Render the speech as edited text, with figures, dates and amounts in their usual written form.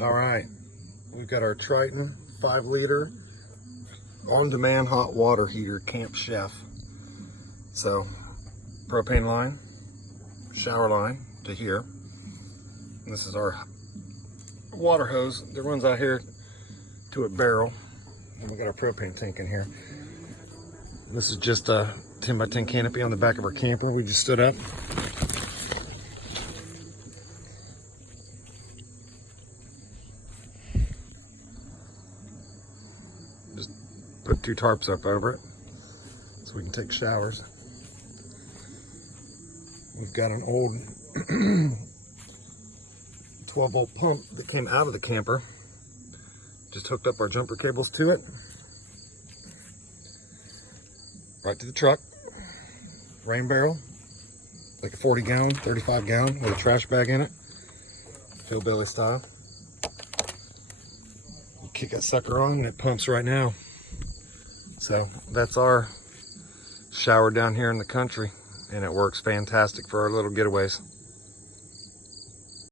All right, we've got our Triton 5-liter on-demand hot water heater, Camp Chef. So propane line, shower line to here. And this is our water hose that runs out here to a barrel. And we got our propane tank in here. This is just a 10x10 canopy on the back of our camper. We just stood up. Just put 2 tarps up over it so we can take showers. We've got an old 12-volt pump that came out of the camper. Just hooked up our jumper cables to it. Right to the truck. Rain barrel, like a 40-gallon, 35-gallon with a trash bag in it. Hillbilly style. You kick that sucker on and it pumps right now. So that's our shower down here in the country, and it works fantastic for our little getaways.